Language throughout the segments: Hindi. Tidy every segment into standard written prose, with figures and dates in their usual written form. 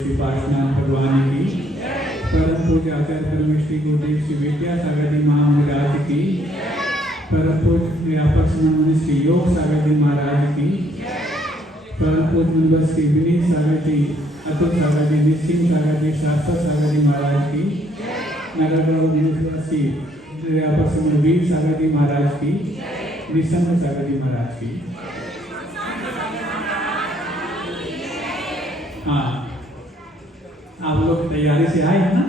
पार्श्वनाथ भगवान की, परम पूज्य आचार्य परमेश्वरी गुरुदेव श्री विद्यासागर जी महाराज की, परम पूज्य व्यापक संबंध श्री योग सागर जी महाराज की, परम पूज्य मुनिवर श्री विनीत सागर जी, अतुल सागर जी, निश्चिंत सागर जी, शास्त्र सागर जी महाराज की, नगर गौरव श्री व्यापक संबंध वीर सागर जी महाराज की, निशंक सागर जी महाराज की। हाँ, आप लोग तैयारी से आए हैं ना?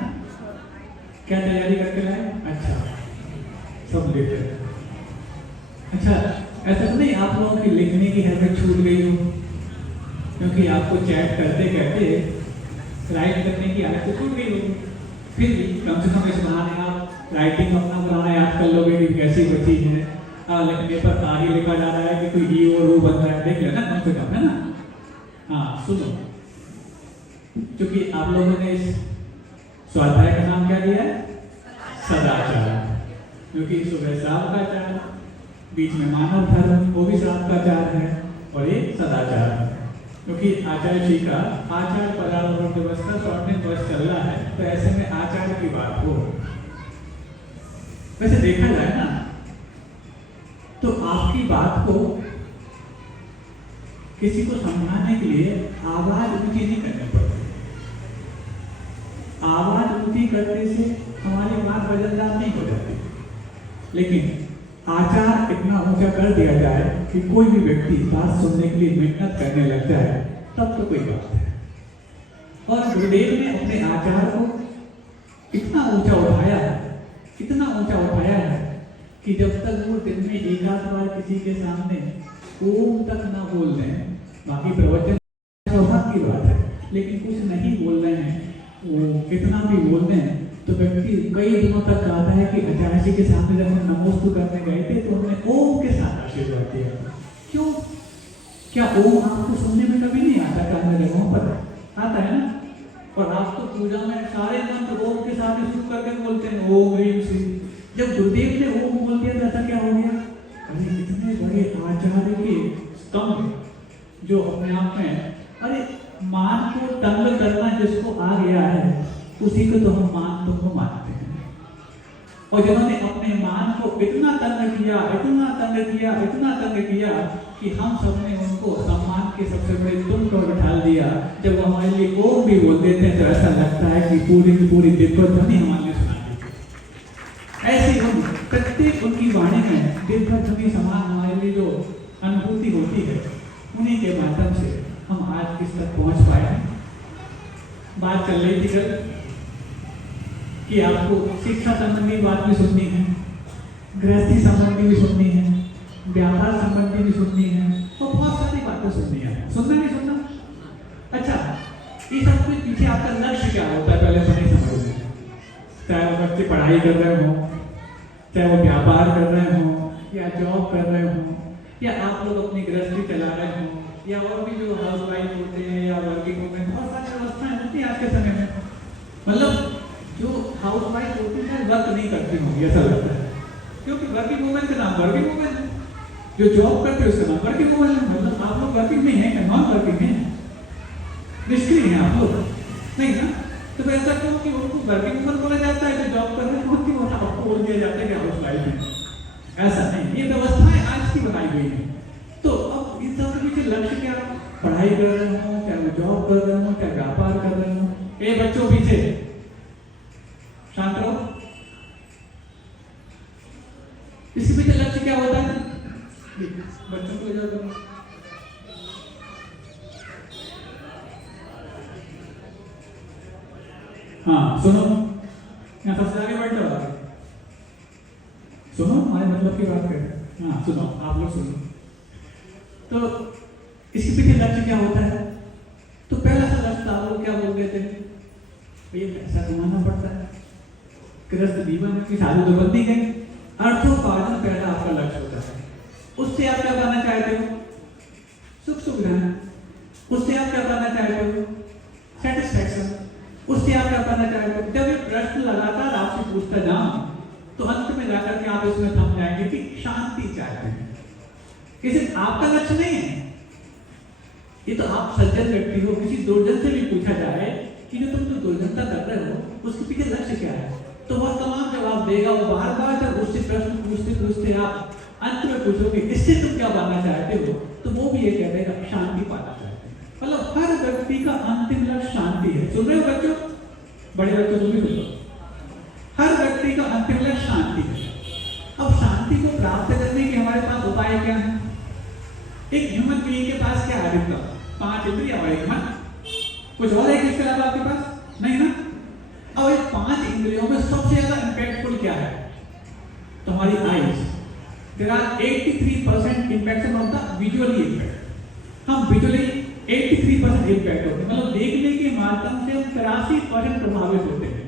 क्या तैयारी करके लाए? अच्छा, सब लिख रहे। अच्छा, ऐसा तो नहीं आप लोगों की लिखने की हैबिट छूट गई हो, क्योंकि आपको चैट करते करते राइट करने की आदत तो छूट गई हो। फिर भी कम से कम इस बहाने आप राइटिंग अपना पुराना याद कर लोगे कि कैसी बची है। लिखने पर तारी लिखा जा रहा है कि कोई ई और ओ बन रहा है, देख लेना कम से कम, है ना? हाँ, सुनो, क्योंकि आप लोगों ने इस स्वाध्याय का नाम क्या दिया है? सदाचार। क्योंकि सुबह श्राप का आचार, बीच में मानव धर्म, वो भी श्राप का आचार है, और ये सदाचार है। क्योंकि आचार्य जी का आचार पर्यावरण दिवस का 100वें वर्ष चल रहा है, तो ऐसे में आचार की बात हो। वैसे देखा जाए ना, तो आपकी बात को किसी को समझाने के लिए आवाज ऊंची नहीं करनी पड़ती। आवाज ऊंची करने से हमारी बात वजनदार नहीं हो जाती, लेकिन आचार इतना ऊंचा कर दिया जाए कि कोई भी व्यक्ति बात सुनने के लिए मेहनत करने लग जाए, तब तो कोई बात है। और गुरुदेव ने अपने आचार को इतना ऊंचा उठाया है, इतना ऊंचा उठाया है कि जब तक वो दिन में एक आध बार किसी के सामने ओम तक ना बोल रहे हैं, बाकी प्रवचन सौभाग्य की बात है, लेकिन कुछ नहीं बोल रहे हैं, वो कितना भी बोल रहे हैं, तो व्यक्ति कई दिनों तक कहता है कि आचार्य जी के सामने जब हम नमोस्तु करने गए थे तो हमने ओम के साथ आशीर्वाद दिया। क्यों? क्या ओम आपको सुनने में कभी नहीं आता? अन्य जगहों पर आता है ना? और आप तो पूजा में सारे मंत्र ओम के साथ ही शुरू करके बोलते हैं, ओम ह्रीम श्री। जब गुरुदेव ने ओम बोल दिया था, क्या हो गया? अरे इतने बड़े आचार्य के स्तंभ जो अपने आप में, अरे मान को तंग करना जिसको आ गया है, उसी को तो हम मान तुमको मानते हैं। और जिन्होंने अपने मान को इतना तंग किया, इतना तंग किया, इतना तंग किया कि हम सबने उनको सम्मान के सबसे बड़े तुम को बिठा दिया। जब वो हमारे लिए ओम भी बोल देते हैं तो ऐसा लगता है कि पूरी की पूरी दिव्य ध्वनि हमारे लिए सुना दी। ऐसी हम प्रत्येक उनकी वाणी में दिव्य ध्वनि समान हमारे लिए जो अनुभूति होती है, उन्हीं के माध्यम से हम आज किस तक पहुंच पाए हैं। बात चल रही थी कल कि आपको शिक्षा संबंधी बात भी सुननी है, गृहस्थी संबंधी भी सुननी है, व्यापार संबंधी भी सुननी है, तो बहुत सारी बातें सुननी है। सुनना नहीं सुनना? अच्छा, ये सब कुछ पीछे आपका लक्ष्य क्या होता है पहले बने समझ में। चाहे वो बच्चे पढ़ाई कर रहे हो, चाहे वो व्यापार कर रहे हो, या जॉब कर रहे हो, या आप लोग अपनी गृहस्थी चला रहे हो, या और भी जो हाउस वाइफ होते हैं या वर्किंग वुमेन, बहुत सारी व्यवस्थाएं होती है आज के समय में। मतलब जो हाउस वाइफ होती है वर्क नहीं करती होंगी ऐसा लगता है, क्योंकि वर्किंग वुमेन का नाम वर्किंग वुमेन है, जो जॉब करते हैं उसका नाम वर्किंग वुमेन है। मतलब आप लोग वर्किंग में हैं क्या? नॉन वर्किंग है, निष्क्रिय हैं आप लोग, नहीं ना? तो ऐसा क्यों कि उनको वर्किंग वुमेन बोला जाता है, जो जॉब कर रहे हैं उनकी आपको बोल दिया जाता है कि हाउस वाइफ है? ऐसा नहीं, ये व्यवस्थाएं आज की बनाई गई है। तो अब इन सब के पीछे लक्ष्य क्या? पढ़ाई कर रहे हो, चाहे वो जॉब कर रहे हो, चाहे व्यापार कर रहे हो। ए बच्चों पीछे शांत रहो। इसके पीछे लक्ष्य क्या होता है? बच्चों को ले जाओ। हाँ सुनो, यहाँ सबसे आगे बैठ जाओ, सुनो, हमारे मतलब की बात करें। हाँ सुनो, आप लोग सुनो। तो इसके पीछे लक्ष्य क्या होता है? तो पहला सा लक्ष्य आप लोग क्या बोल रहे थे? ये पैसा कमाना पड़ता है, गृहस्थ जीवन की साधुबंदी है, अर्थोपार्जन पहला आपका लक्ष्य होता है। उससे आप क्या करना चाहते हो? सुख सुविधाएं। उससे आप क्या करना चाहते हो? सेटिस्फैक्शन। उससे आप क्या करना चाहते हो? जब ये प्रश्न लगातार आपसे पूछता जाऊं तो अंत में जाकर के आप इसमें थम जाएंगे कि शांति चाहते हैं। किसी आपका लक्ष्य नहीं है, ये तो आप सज्जन व्यक्ति हो, किसी दुर्जन से भी पूछा जाए जवाब देगा वो बार बार जब उससे प्रश्न पूछते आप अंत में पूछोगे इससे तुम क्या पाना चाहते हो, तो वो भी ये कह देगा शांति पाना चाहते हैं। मतलब हर व्यक्ति का अंतिम लक्ष्य शांति है। सुन रहे हो बच्चों, बड़े बच्चों तुम भी सुन लो, हर व्यक्ति का अंतिम लक्ष्य शांति है। अब शांति को प्राप्त करने के हमारे पास उपाय क्या है? एक ह्यूमन बीइंग के पास क्या है? 5 इंद्रियां और एक मन, कुछ और है इसके अलावा आपके पास? नहीं ना। अब ये 5 इंद्रियों में सबसे ज्यादा इंपैक्टफुल क्या है? तुम्हारी eyes. There are 83% impaction of the visually impact. हम विजुअली 83% इंपैक्ट होते हैं, मतलब देखने के माध्यम से हम 83% प्रभावित होते हैं,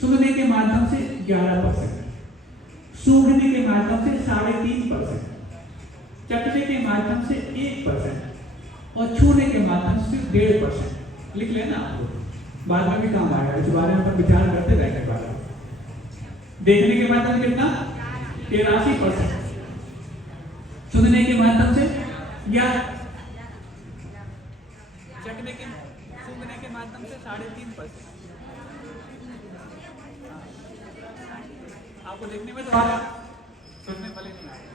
सुनने के माध्यम से 11%, सूंघने के माध्यम से 3.5%, चखने के माध्यम से 1% और छूने के माध्यम से 1.5%। लिख लेना आप लोग, बाद में भी काम आएगा, इस बारे में अपन विचार करते रहेंगे। बाद में देखने के माध्यम से कितना? 83%, सुनने के माध्यम से या चखने के सूंघने के माध्यम से 3.5%। आपको देखने में तो आ रहा, सुनने वाले नहीं आ रहे।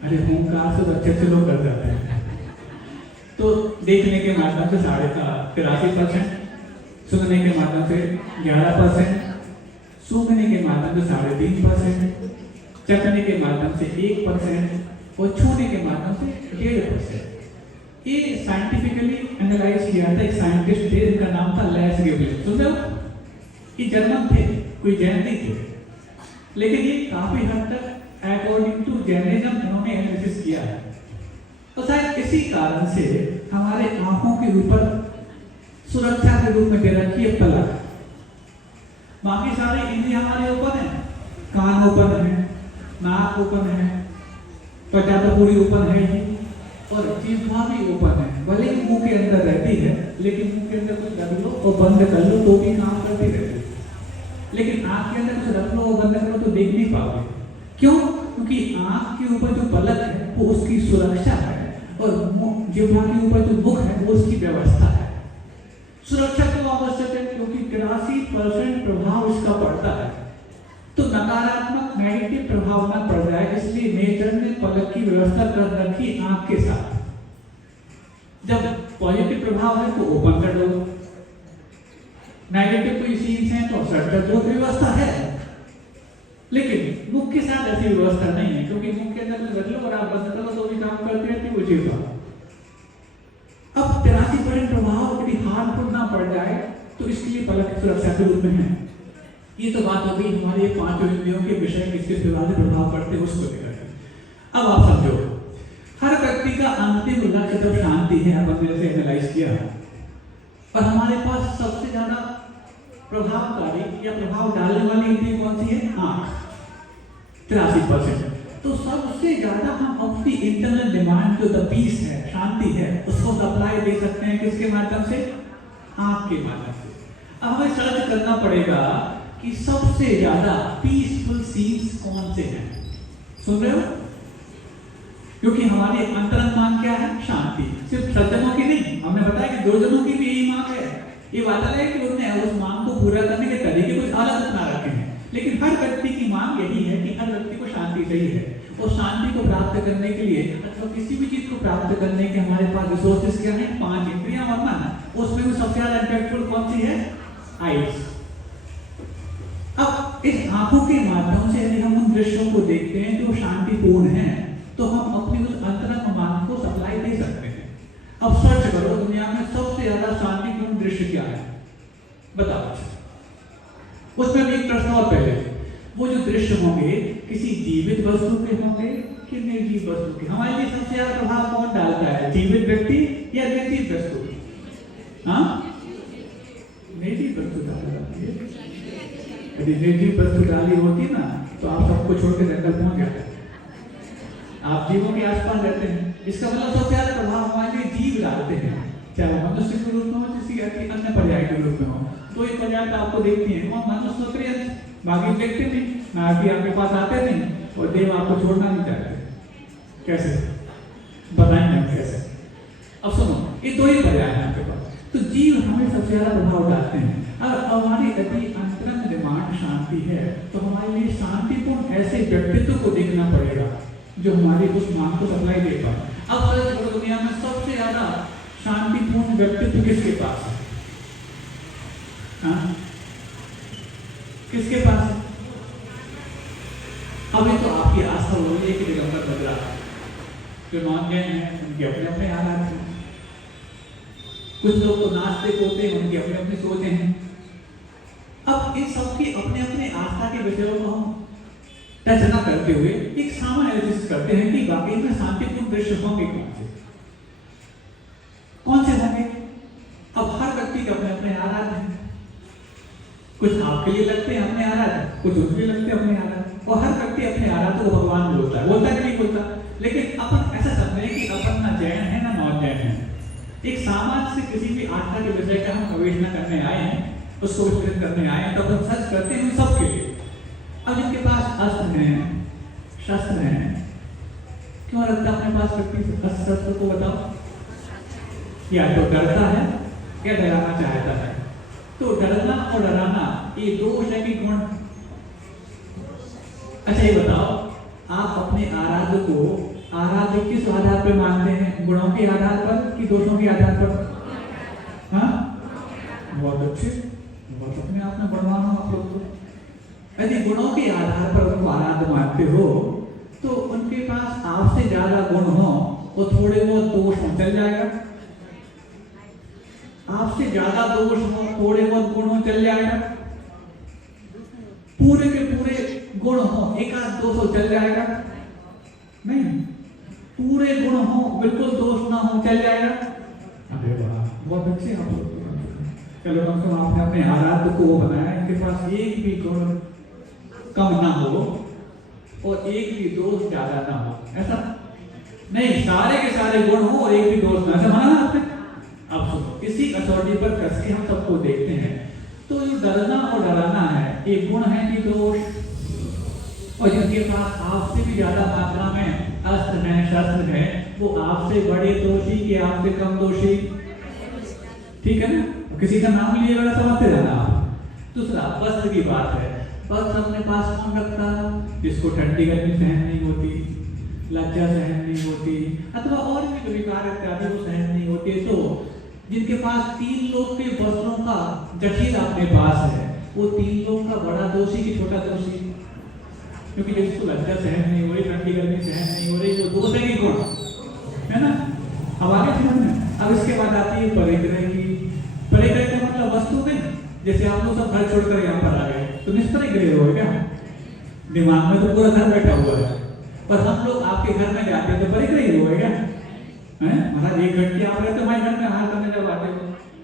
अरे होमकार से अच्छे लोग कर जाते हैं। तो देखने के माध्यम से 83%, सुनने के माध्यम से 11%, सूंघने के माध्यम से 3.5%, चखने के माध्यम से 1% और छूने के माध्यम से 1.5%। ये साइंटिफिकली एनालाइज किया था एक साइंटिस्ट थे, इनका नाम था लैस गेबलिन। सुन रहे हो? ये जर्मन थे, कोई जैन नहीं थे, लेकिन ये काफी हद तक अकॉर्डिंग टू जैनिज्म इन्होंने एनालिसिस किया है। तो शायद इसी कारण से हमारे आंखों के ऊपर सुरक्षा के रूप में दे रखी है पलक। बाकी सारे इंद्रिय हमारे ओपन है, कान ओपन है, नाक ओपन है, त्वचा तो पूरी ओपन है ही, और जिह्वा भी ओपन है। भले ही मुंह के अंदर रहती है, लेकिन मुंह के अंदर कुछ रख लो और बंद कर लो तो भी काम करती रहती है। लेकिन आंख के अंदर कुछ रख लो और बंद करो तो देख नहीं पाओगे। क्यों? क्योंकि आंख के ऊपर जो पलक है वो उसकी सुरक्षा है, और जिह्वा के ऊपर जो मुख है वो उसकी व्यवस्था है। सुरक्षा क्यों आवश्यक है? क्योंकि 83% प्रभाव इसका पड़ता है। तो नकारात्मक नेगेटिव प्रभाव ना पड़ जाए, इसलिए नेचर ने पलक की व्यवस्था कर रखी आंख के साथ। जब पॉजिटिव प्रभाव है तो ओपन कर दो, नेगेटिव कोई सीन्स हैं तो शट कर दो, व्यवस्था है। लेकिन मुख के साथ ऐसी व्यवस्था नहीं है, क्योंकि मुख के अंदर रख लो और आप बंद करो तो भी काम करते रहती है वो जिह्वा। अब 83% प्रभाव यदि हार्मफुल ना पड़ जाए तो इसके लिए पलक सुरक्षा के रूप में है। ये तो बात हो गई हमारे 5 इंद्रियों के विषय किसके प्रभाव पड़ते हैं उसको लेकर। अब आप समझो, हर व्यक्ति का अंतिम लक्ष्य जब शांति है, अपन ने इसे एनालाइज किया, और हमारे पास सबसे ज्यादा प्रभावकारी या प्रभाव डालने वाली इंद्रिय कौन सी है? आंख, 83%। तो सबसे ज्यादा हम अपनी इंटरनल डिमांड जो द पीस है, शांति है, उसको सप्लाई दे सकते हैं किसके माध्यम से? आंख के माध्यम से। अब हमें सर्च करना पड़ेगा कि सबसे ज्यादा पीसफुल सीन्स कौन से हैं। सुन रहे हो? क्योंकि हमारी अंतरंग मांग क्या है? शांति। सिर्फ सज्जनों की नहीं, हमने बताया कि दुर्जनों की भी यही मांग है। ये बात है कि उन्होंने उस मांग को पूरा करने के तरीके कुछ अलग अपना रखे हैं, लेकिन हर व्यक्ति की मांग यही है कि हर व्यक्ति को शांति चाहिए है। और शांति को प्राप्त करने के लिए अथवा किसी भी चीज को प्राप्त करने के हमारे पास रिसोर्सेज क्या है? 5 इंद्रियां और मन। उसमें भी सबसे ज्यादा इंपैक्टफुल कौन सी है? आईज। अब इस आंखों के माध्यम से यदि हम उन दृश्यों को देखते हैं जो शांतिपूर्ण हैं, तो हम अपनी उस अंतरंग मांग को सप्लाई दे सकते हैं। अब सर्च करो दुनिया में सबसे ज्यादा शांतिपूर्ण दृश्य क्या है, बताओ। उसमें भी एक प्रश्न और पहले, वो जो दृश्य होंगे किसी जीवित वस्तु के होंगे कि निर्जीव वस्तु के? हमारे लिए सबसे ज्यादा प्रभाव कौन डालता है, जीवित व्यक्ति या निर्जीव वस्तु? हाँ, निर्जीव वस्तु डालती है। यदि निर्जीव वस्तु डाली होती ना तो आप सबको छोड़ के जंगल पहुंच जाते। आप जीवों के आसपास रहते हैं, इसका मतलब सबसे ज्यादा प्रभाव हमारे लिए जीव डालते हैं। चाहे वो मनुष्य के रूप में हो, किसी अन्य पर्याय के रूप में हो। तो एक पर्याय तो आपको देखती है, वो मनुष्य होते हैं, बाकी देखते नहीं, नारदी आपके पास आते नहीं और देव आपको छोड़ना नहीं चाहते। कैसे बताएंगे हम कैसे? अब सुनो, ये दो ही पर्याय हैं आपके पास। तो जीव हमें सबसे ज्यादा प्रभाव डालते हैं। अगर हमारी यदि अंतरंग डिमांड शांति है तो हमारे लिए शांतिपूर्ण ऐसे व्यक्तित्व को देखना पड़ेगा जो हमारी उस मांग को सप्लाई दे पाए। अब सर्च करो दुनिया में सबसे ज्यादा शांतिपूर्ण व्यक्तित्व किसके पास है? हाँ? किसके पास है? अभी तो आपकी आस्था हो रही है कि दिगंबर बदला, जो नॉन जैन है उनके अपने अपने हालात हैं, कुछ लोग तो नास्तिक होते हैं, उनकी अपने अपने सोचे हैं। अब इन सबकी अपने अपने आस्था के विषयों को हम टच न करते हुए एक सामान्य एनालिसिस करते हैं कि वाकई में शांतिपूर्ण दृश्य होंगे कौन से होंगे। अब हर व्यक्ति के अपने अपने आराध हैं, कुछ आपके लिए लगते हैं अपने आराध, कुछ उसके लिए लगते हैं अपने आराध, और हर व्यक्ति अपने आराध को भगवान बोलता है, बोलता कि नहीं बोलता। लेकिन अपन ऐसा समझे कि अपन ना जैन है ना नॉन जैन है, एक समाज से किसी भी आस्था के विषय का हम प्रवेश न करने आए हैं, उसको विस्तृत करने आए हैं, तो अपन सर्च करते हैं सबके लिए। अब जिनके पास अस्त्र हैं, शस्त्र हैं, क्यों रखता अपने पास व्यक्ति शस्त्र को? बताओ, या तो डरता है या डराना चाहता है। तो डरना और डराना ये दोष है कि गुण? अच्छा ये बताओ, आप अपने आराध्य को आराध्य किस आधार पर मानते हैं? गुणों के आधार पर कि दोषों के आधार पर? हाँ, बहुत अच्छे, बहुत अपने आप में बढ़वाना आप लोग तो। यदि गुणों के आधार पर उनको आराध्य मानते हो तो उनके पास आपसे ज्यादा गुण हो वो थोड़े बहुत दोष में चल जाएगा, आपसे ज्यादा दोष हो थोड़े बहुत गुण हो चल जाएगा, पूरे के पूरे गुण हो एक आध 200 चल जाएगा नहीं, पूरे गुण हो बिल्कुल दोष ना हो चल जाएगा। अरे वाह, बहुत अच्छे आप लोग। चलो कम से कम आपने अपने आराध्य को बनाया, इनके पास एक भी गुण कम ना हो और एक भी दोष ज्यादा ना हो, ऐसा नहीं, सारे के सारे गुण हो और एक भी दोष ना, ऐसा माना ना आपने। अब सुनो, इसी कसौटी पर कस के हम सबको देखते हैं। तो ये डरना और डराना है, एक गुण है कि दोष, और जिनके पास आपसे भी ज्यादा मात्रा में अस्त्र है, शस्त्र है, वो आपसे बड़े दोषी कि आपसे कम दोषी? ठीक है ना? किसी का नाम लिए बड़ा समझते जाना आप। दूसरा वस्त्र की बात है, वस्त्र अपने पास कौन रखता? जिसको ठंडी गर्मी सहन नहीं होती, लज्जा सहन नहीं होती, अथवा और भी कभी कार्य इत्यादि वो सहन नहीं होती, तो जिनके पास 3 लोग के वस्त्रों का जखीरा अपने पास है, वो 3 लोग का बड़ा दोषी कि छोटा दोषी? क्योंकि जिसको लज्जा सहन नहीं हो रही, ठंडी गर्मी सहन नहीं हो रही, वो दोष है कि गुण है ना? अब आगे समझ में। अब इसके बाद आती है परिग्रह की। परिग्रह का मतलब वस्तु गई, जैसे आप लोग सब घर छोड़कर यहाँ पर आ गए तो निष्परिग्रह हो क्या? दिमाग में तो पूरा घर बैठा हुआ है, पर हम लोग आपके घर में जाते हैं तो परिग्रह हो क्या? महाराज 1 घंटे आप रहते हमारे घर में आहार करने जब आते हो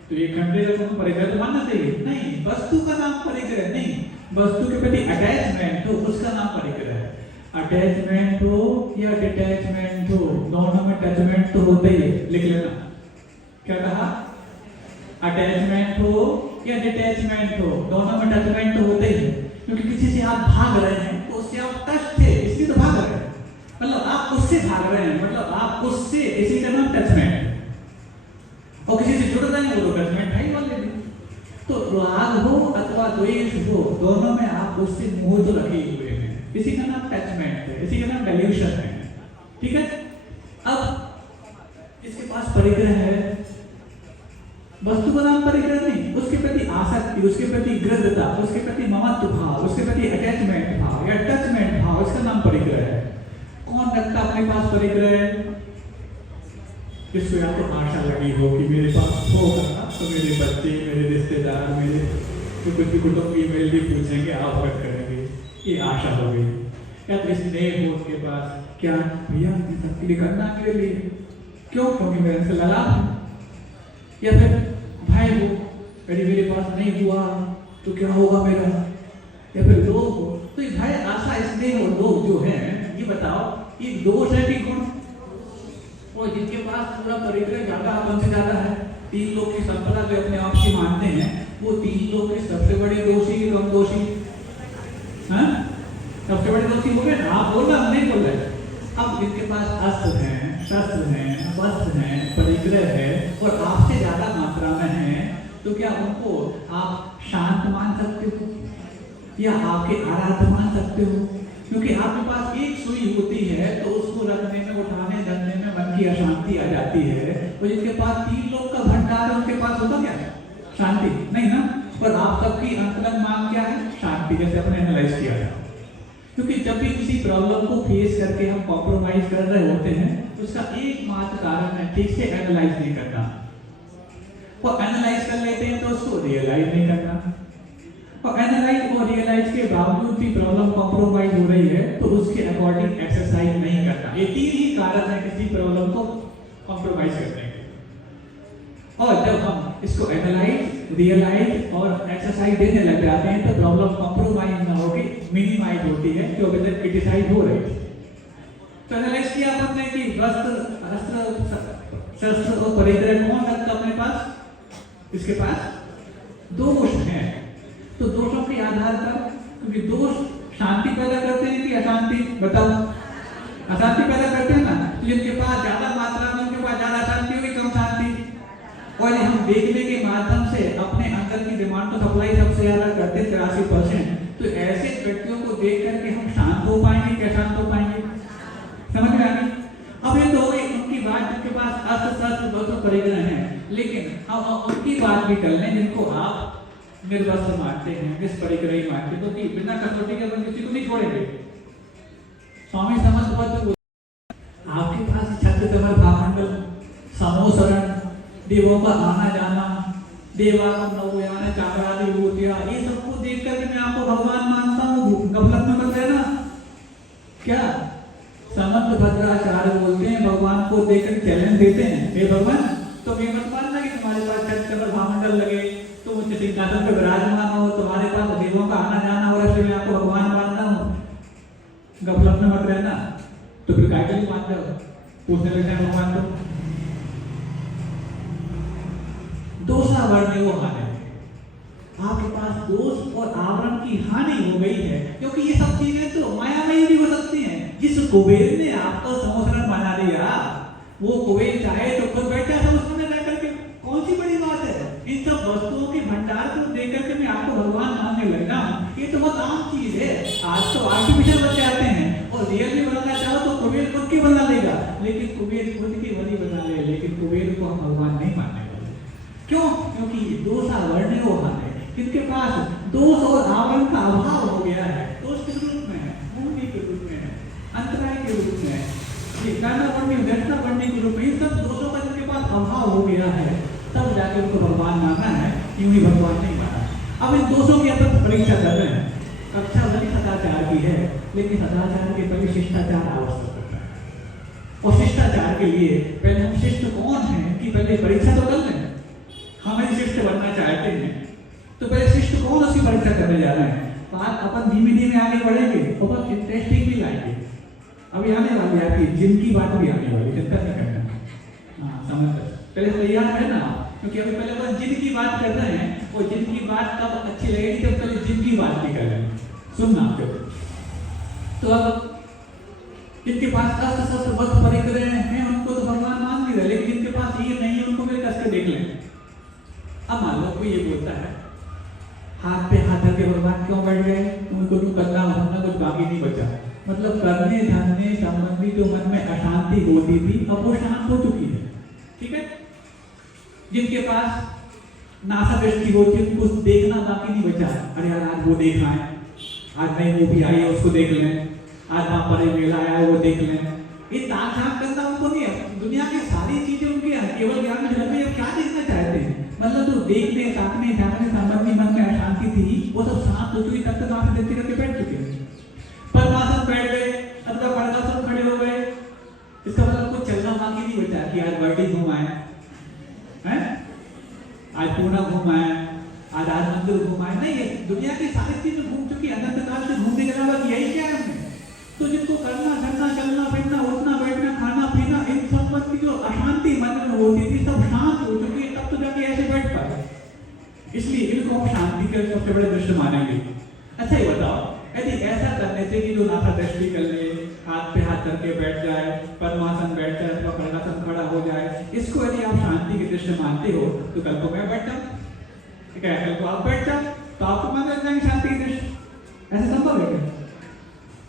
तो 1 घंटे का परिग्रह तो मानना चाहिए नहीं। वस्तु का नाम परिग्रह नहीं, वस्तु के प्रति अटैचमेंट हो उसका नाम परिग्रह है। अटैचमेंट हो या डिटैचमेंट हो, दोनों में टचमेंट तो होता ही है, लिख लेना। क्या कहा? अटैचमेंट हो या डिटैचमेंट हो, दोनों में टचमेंट तो होता ही है। क्योंकि किसी से आप भाग रहे हैं तो उससे आप टच थे, इसलिए तो भाग रहे हैं, मतलब आप उससे भाग रहे हैं, मतलब आप उससे, इसी का नाम टचमेंट। और किसी से जुड़ रहे हैं वो टचमेंट है ही ऑलरेडी। तो राग हो अथवा द्वेष हो, दोनों में आप उससे मोह तो लगे हुए हैं, इसी का नाम टचमेंट है, इसी का नाम डेल्यूशन है। ठीक है? अब इसके पास परिग्रह है, वस्तु का नाम परिग्रह नहीं, उसके प्रति आसक्ति, उसके प्रति ग्रद्धता, उसके प्रति ममत्व भाव, उसके प्रति अटैचमेंट भाव या टचमेंट भाव, इसका नाम परिग्रह है। कौन रखता अपने पास परिग्रह? जिसको या तो आशा लगी हो कि मेरे पास होगा तो मेरे बच्चे, मेरे रिश्तेदार, मेरे तो कुछ भी कुटुंबी मेरे लिए पूछेंगे, आप कर करेंगे, ये आशा हो गई। या तो स्नेह हो उसके पास, क्या भैया सबके लिए करना मेरे लिए, क्यों? क्योंकि मेरे से लगा। या फिर भाई हो, यदि मेरे पास नहीं हुआ तो क्या होगा मेरा? या फिर लोग हो, तो ये भाई आशा, स्नेह और लोग जो है, ये बताओ ये दोष है कि गुण? और जिनके पास पूरा परिग्रह ज्यादा, अपन से ज्यादा है, तीन लोग की संपदा जो अपने आप की मानते हैं, वो तीन लोग के सबसे बड़े दोषी की कम दोषी? हाँ, सबसे बड़े दोषी हो गए ना। आप बोल रहे, हम नहीं बोल रहे। अब इनके पास अस्त्र हैं, शस्त्र हैं, वस्त्र हैं, परिग्रह है और आपसे ज्यादा मात्रा में है, तो क्या उनको आप शांत मान सकते हो या आपके आराध्य मान सकते हो? क्योंकि आपके पास एक सुई होती है तो उसको रखने में, उठाने धरने में मन की अशांति आ जाती है। तो जिनके पास तीन लोग का भंडार है, उनके पास होता क्या है? शांति नहीं ना। पर आप सबकी अंतरंग मांग क्या है? शांति। जैसे अपने एनालाइज किया था, क्योंकि जब भी किसी प्रॉब्लम को फेस करके हम कॉम्प्रोमाइज कर रहे होते हैं, उसका एकमात्र कारण है ठीक से एनालाइज नहीं करना। और एनालाइज कर लेते हैं तो उसको रियलाइज नहीं करना, और एनालाइज और रियलाइज के बावजूद भी प्रॉब्लम कॉम्प्रोमाइज हो रही है तो उसके अकॉर्डिंग एक्सरसाइज नहीं करना। ये तीन ही कारण है किसी प्रॉब्लम को कॉम्प्रोमाइज करने के। और जब हम इसको एनालाइज, रियलाइज और एक्सरसाइज देने लग जाते हैं तो प्रॉब्लम कॉम्प्रोमाइज ना होगी, मिनिमाइज होती है, जो अभी तक क्रिटिसाइज हो रही है। तो एनालाइज किया आपने कि वस्त्र, शस्त्र और परिग्रह कौन रखता अपने पास? इसके पास दोष हैं। तो दोषों के आधार पर, क्योंकि दोष शांति पैदा करते हैं कि अशांति? बताओ, अशांति पैदा करते हैं ना। तो जिनके पास ज्यादा मात्रा में, उनके पास ज्यादा शांति होगी, कम शांति। और हम देखने के माध्यम से अपने अंदर की डिमांड को सप्लाई सबसे ज्यादा करते हैं 83%। तो ऐसे व्यक्तियों को देख करके हम शांत हो पाएंगे क्या? शांत हो पाएंगे? समझ में आ गई? अब ये तो हो गई उनकी बात जिनके पास अस्त्र शस्त्र दोषों परिग्रह हैं, लेकिन अब उनकी बात भी कर लें जिनको आप निर्वस्त्र मानते हैं, निष्परिग्रही मानते हैं, क्योंकि बिना कसौटी के अपन किसी को नहीं छोड़ेंगे। स्वामी समर्थ पद आपके पास छत्र कमल भामंडल, समोसरण, देवों का आना जाना, देवागम नवयान चावरादि भूतिया, ये सबको देख करके मैं आपको भगवान मानता हूँ, गफलत में मत रहना। क्या समर्थ भद्राचार्य बोलते हैं, भगवान को देखकर चैलेंज देते हैं, हे भगवान तुम ये मत मानना कि तुम्हारे पास छत्र कमल भामंडल लगे, तुम उच्च सिंहासन पे विराजमान हो, तुम्हारे पास देवों का आना जाना हो, इसलिए मैं आपको भगवान मानता हूँ। गफलत में मत रहना। तो फिर काय के लिए मानते हो? पूछने लगते हैं भगवान को। दोषा वर्ण वो हानि, आपके पास दोष और आवरण की हानि हो गई है, क्योंकि ये सब चीजें तो मायामयी भी हो सकती हैं। जिस कुबेर ने आपको समोसरण बना दिया, वो कुबेर चाहे तो खुद बैठा समोसरण में रह करके, कौन सी बड़ी बात है? इन सब वस्तुओं के भंडार को देख करके मैं आपको भगवान मानने लग जाऊं, ये तो बहुत आम चीज है। आज तो आर्टिफिशियल बन जाते हैं, और रियल में बनना चाहो तो कुबेर खुद के बना लेगा, लेकिन कुबेर खुद की बनी बना ले, लेकिन कुबेर को हम भगवान नहीं मानने वाले। क्यों? क्योंकि दोष आवरण वो है, जिनके पास दोष और आवरण का अभाव हो गया है। दोष किस रूप में है? मूर्ति के रूप में है, अंतराय के रूप में है, दक्षिणा बढ़ने के रूप में। इन सब दोषों का जिनके पास अभाव हो गया है, तब जाके उनको भगवान मानना है, यूं ही भगवान नहीं माना। अब इन दोषों की अपन परीक्षा कर रहे हैं। कक्षा भली सदाचार की है, लेकिन सदाचार के पहले शिष्टाचार आवश्यक होता है। और शिष्टाचार के लिए पहले हम शिष्ट कौन है कि पहले परीक्षा तो कर लें। हम यदि शिष्ट बनना चाहते हैं तो पहले शिष्ट कौन, उसकी परीक्षा करने जा रहे हैं। बात अपन धीमे धीमे आगे बढ़ेंगे और इंटरेस्टिंग भी लाएंगे। अभी आने वाली आपकी जिनकी बात भी आने वाली, चिंता नहीं करना। हाँ, समझ पहले तैयार है ना, क्योंकि अभी पहले अपन जिनकी बात कर रहे हैं, और जिनकी बात कब अच्छी लगेगी जब पहले जिनकी बात भी कर रहे हैं। सुनना आपको। तो अब जिनके पास अस्त्र शस्त्र वस्त्र परिग्रह हैं, उनको तो भगवान मान भी रहे, लेकिन जिनके पास ये नहीं है उनको मेरे कस के देख लें। अब मान लो कोई ये बोलता है, हाथ पे हाथ धर के भगवान क्यों बैठ गए, उनको तो करना धरना कुछ बाकी नहीं बचा। मतलब करने धरने संबंधी जो मन में अशांति होती थी, अब वो शांत हो चुकी है। ठीक है? जिनके पास नासा दृष्टि होती है, उनको देखना बाकी नहीं बचा। अरे यार आज वो देखा है, आज नई मूवी आई है उसको देख लें, आज वहां पर मेला आया है वो देख लें। ये ताक झाक करना उनको नहीं है। दुनिया की सारी चीजें उनकी केवल ज्ञान में जन्म में क्या देखना चाहते हैं। मतलब जो देखने ताकने झाकने संबंधी मन में अशांति थी, वो सब शांत हो चुकी, तब तक आंखें देखते करके बैठ चुके हैं। परमात्मा बैठ गए, अथवा पड़कासन खड़े हो गए, इसका मतलब कुछ चलना बाकी नहीं बचा कि आज बर्डी घुमाए हैं, आज पूना घुमाए, आज मंदिर घुमाए। नहीं है, दुनिया की सारी चीजें घूम चुकी, अनंत काल से घूमने के अलावा यही क्या है। तो जिनको करना धरना चलना फिरना उठना बैठना खाना पीना इन सब की जो अशांति मन में होती थी सब शांत हो चुकी है। तब तो सबसे बड़े दृश्य मानेंगे। अच्छा ये बताओ, यदि ऐसा करने से कि जो नाथा दृष्टि कर ले, हाथ पे हाथ करके बैठ जाए, पद्मासन बैठ जाए अथवा खड़ासन खड़ा हो जाए, इसको यदि आप शांति के दृश्य मानते हो तो कल को मैं बैठ जाऊं, ठीक है, कल को आप बैठ जाओ तो आपको मान लग जाएंगे शांति के दृश्य। ऐसा संभव है क्या?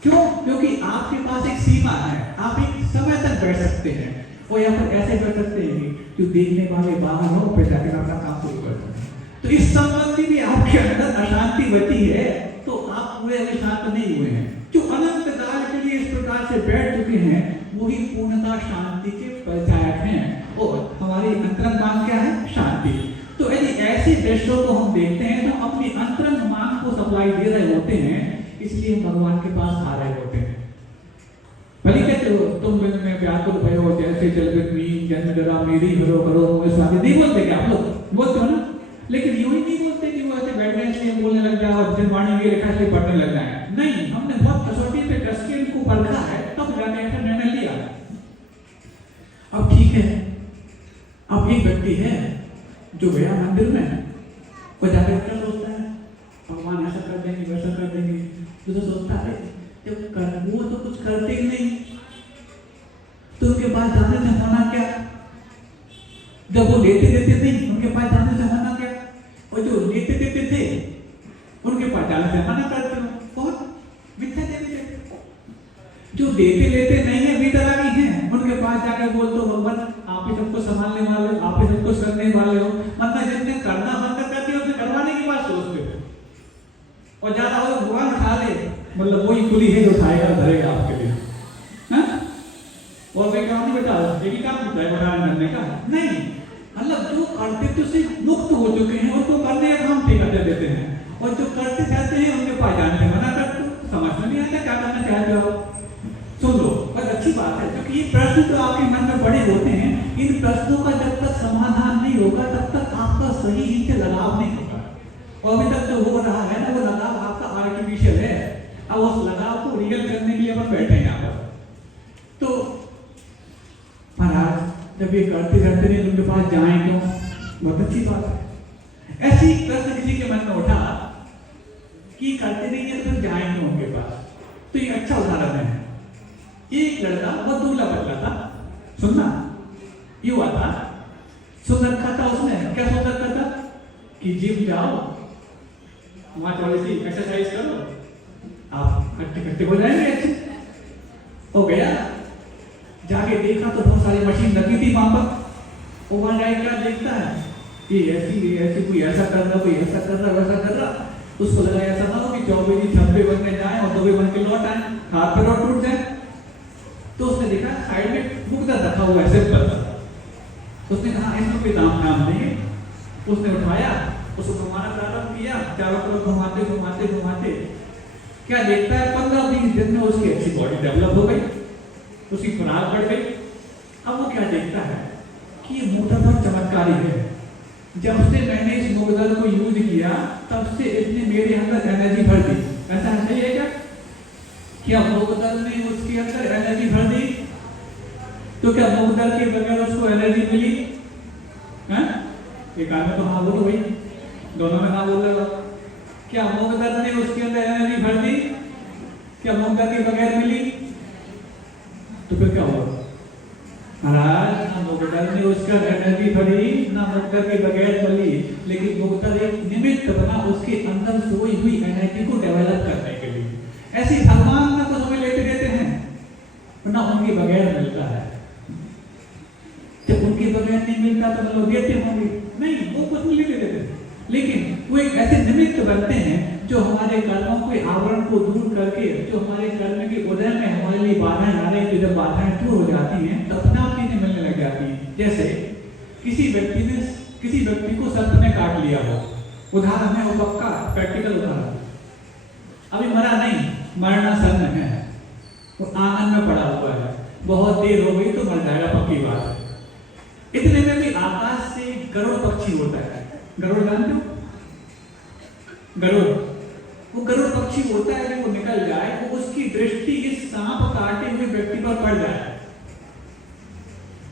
क्यों? क्योंकि आपके पास एक सीमा है, आप एक समय तक बैठ सकते हैं और यहाँ पर ऐसे बैठ सकते हैं कि जो देखने वाले बाहर हो फिर जाकर अपना काम शुरू कर सकते हैं। तो इस संबंधी भी आपके अंदर अशांति बची है तो आप पूरे अभी शांत नहीं हुए हैं। जो अनंत काल के लिए इस प्रकार से बैठ चुके हैं वही पूर्णता शांति के परिचायक हैं और हमारी अंतरंग मांग क्या है? शांति। तो यदि ऐसे दृश्यों को हम देखते हैं तो अपनी अंतरंग मांग को सप्लाई दे रहे होते हैं, इसलिए भगवान के पास आ रहे होते हैं। भले कहते हो तुम बिन में व्याकुल भयो जैसे जल बिन मीन जन्म जरा मेरी भरो करो मोह स्वामी, नहीं बोलते क्या आप लोग? बोलते हो ना, लेकिन यूं ही नहीं बोलते कि वो ऐसे बैठने इसलिए बोलने लग जाए और जनवाणी ये लिखा इसलिए पढ़ने लग जाए। नहीं, हमने बहुत कसौटी पे कस के इनको परखा है तब जाके ऐसा निर्णय लिया। अब ठीक है, अब एक व्यक्ति है जो गया मंदिर में वो जाकर क्या सोचता है भगवान ऐसा कर देंगे वैसा कर देंगे, तो सोचता है जब कर वो तो कुछ करते ही नहीं तो उनके पास जाने से होना क्या? जब वो लेते देते नहीं उनके पास जाने से होना क्या? और जो लेते देते थे उनके पास जाने से मना करते हो, कौन? मिथ्या देवी थे। जो देते लेते नहीं है वितरागी हैं उनके पास जाकर बोल तो भगवान आप ही सबको संभालने वाले हो, आप ही सबको करने वाले हो, मतलब जिसने करना बंद कर दिया उसे करवाने की बात सोचते हो और ज्यादा हो भगवान उठा ले, मतलब वही कुली है जो उठाएगा धरेगा आपके लिए। और कोई काम नहीं बेटा, एक ही काम होता है बढ़ाने करने का नहीं, मतलब जो कर्तव्य से मुक्त हो चुके हैं उनको करने का काम ठेका देते हैं और जो करते चाहते हैं उनके पास जाने से मना करते हो। समझ में नहीं आता क्या करना चाहते हो? सुन लो, बहुत अच्छी बात है क्योंकि ये प्रश्न तो आपके मन में बड़े होते हैं। इन प्रश्नों का जब तक समाधान नहीं होगा तब तक आपका सही इनसे लगाव नहीं होगा और अभी तक जो हो रहा है ना वो लगाव आपका आर्टिफिशियल है। अब उस लगाव को रियल करने के लिए अपन बैठे हैं यहाँ पर। तो महाराज जब ये करते करते नहीं उनके पास जाएं क्यों? बहुत अच्छी बात है। ऐसी प्रश्न किसी के मन में उठा कि करते नहीं है तो फिर जाएं क्यों उनके पास? तो ये अच्छा उदाहरण है। एक लड़का बहुत दुबला पतला था, सुनना युवा था, सुन रखा था उसने, क्या सोच रखा था कि जिम जाओ वहां थोड़ी सी एक्सरसाइज करो आप हट्टे कट्टे हो जाएंगे। अच्छे हो गया, जाके देखा तो बहुत सारी मशीन लगी थी वहां पर। वो वहां जाके क्या देखता है कि ऐसी कोई ऐसा कर रहा, कोई ऐसा कर रहा, वैसा कर रहा। उसको लगा ऐसा ना हो कि 24 छब्बे बनने जाए और 2 बन के लौट आए, हाथ पैर और टूट जाए। तो उसने देखा साइड में मुकदर रखा हुआ है सिंपल सा, उसने कहा इसमें कोई दाम नाम नहीं है। उसने उठाया, उसको घुमाना प्रारंभ किया, चारों तरफ घुमाते घुमाते घुमाते क्या देखता है 15-20 दिन में उसकी अच्छी बॉडी डेवलप हो गई, उसकी खुराक बढ़ गई। अब वो क्या देखता है कि ये मोटर बहुत चमत्कारी है, जब से मैंने इस मुकदर को यूज किया तब से इसने मेरे अंदर एनर्जी भर दी। ऐसा सही है क्या? क्या मुकदर ने उसके अंदर एनर्जी भर दी? तो क्या मुकदर के बगैर उसको एनर्जी मिली? एक आदमी तो हाँ बोलो भाई, दोनों में हाँ बोल रहे हो। क्या मुकदर ने उसके अंदर एनर्जी भर दी? क्या मुकदर के बगैर मिली? तो फिर क्या हुआ महाराज? ना मुकदर ने उसका एनर्जी भरी, ना मुकदर के बगैर मिली, लेकिन मुकदर एक निमित्त बना उसके अंदर सोई हुई एनर्जी को डेवलप करने के लिए। ऐसे भगवान ना तो हमें लेते देते हैं ना उनके बगैर मिलता है। जब उनके बगैर नहीं मिलता तो मतलब देते होंगे नहीं, वो कुछ नहीं लेते देते, लेकिन वो एक ऐसे निमित्त बनते हैं जो हमारे कर्मों के आवरण को दूर करके, जो हमारे कर्म के उदय में हमारे लिए बाधाएं आ रही थी, जब बाधाएं दूर हो जाती हैं तो अपने आप चीजें मिलने लग जाती हैं। जैसे किसी व्यक्ति को सर्प ने काट लिया हो, उदाहरण है वो पक्का प्रैक्टिकल उदाहरण, अभी मरा नहीं, मरना सन्न है, वो आंगन में पड़ा हुआ है, बहुत देर हो गई तो मर जाएगा, पक्की बात है। इतने में भी आकाश से गरुड़ पक्षी होता है। गरुड़ जानते हो? गरुड़, वो गरुड़ पक्षी होता है, जब वो निकल जाए वो उसकी दृष्टि इस सांप काटे हुए व्यक्ति पर पड़ जाए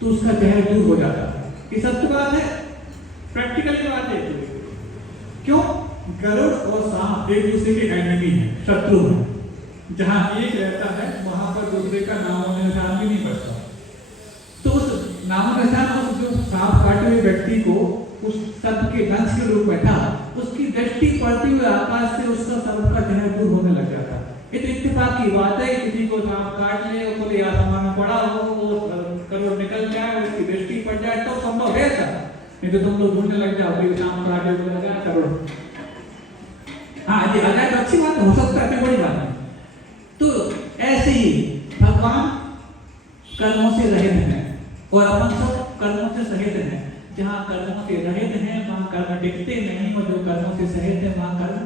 तो उसका जहर दूर हो जाता है। ये सत्य बात है, प्रैक्टिकल बात है। क्यों? गरुड़ और सांप एक दूसरे के एनिमी है, शत्रु है। जहां एक रहता है वहां पर दूसरे का नामो निशान भी नहीं पड़ता। तो उस नामो निशान उस जो सांप काटे हुए व्यक्ति को उस सर्प के दंश के रूप में था, उसकी दृष्टि पड़ती हुई आकाश से उसका सर्प का जहर दूर होने लग जाता। ये तो इत्तेफाक की बात है, किसी को सांप काट ले और खुले आसमान में पड़ा हो, वो करोड़ निकल जाए, उसकी दृष्टि पड़ जाए तो संभव है ऐसा। नहीं तो तुम लोग ढूंढने लग जाओ कि सांप काटे हुए लगा करोड़। हाँ, ये आ जाए तो अच्छी बात हो सकता है, कोई बड़ी बात नहीं। तो ऐसे ही भगवान कर्मों से रहित हैं और अपन सब कर्मों से सहित हैं। जहाँ कर्मों से रहित हैं वहाँ कर्म टिकते नहीं, और जो कर्मों से सहित है वहाँ कर्म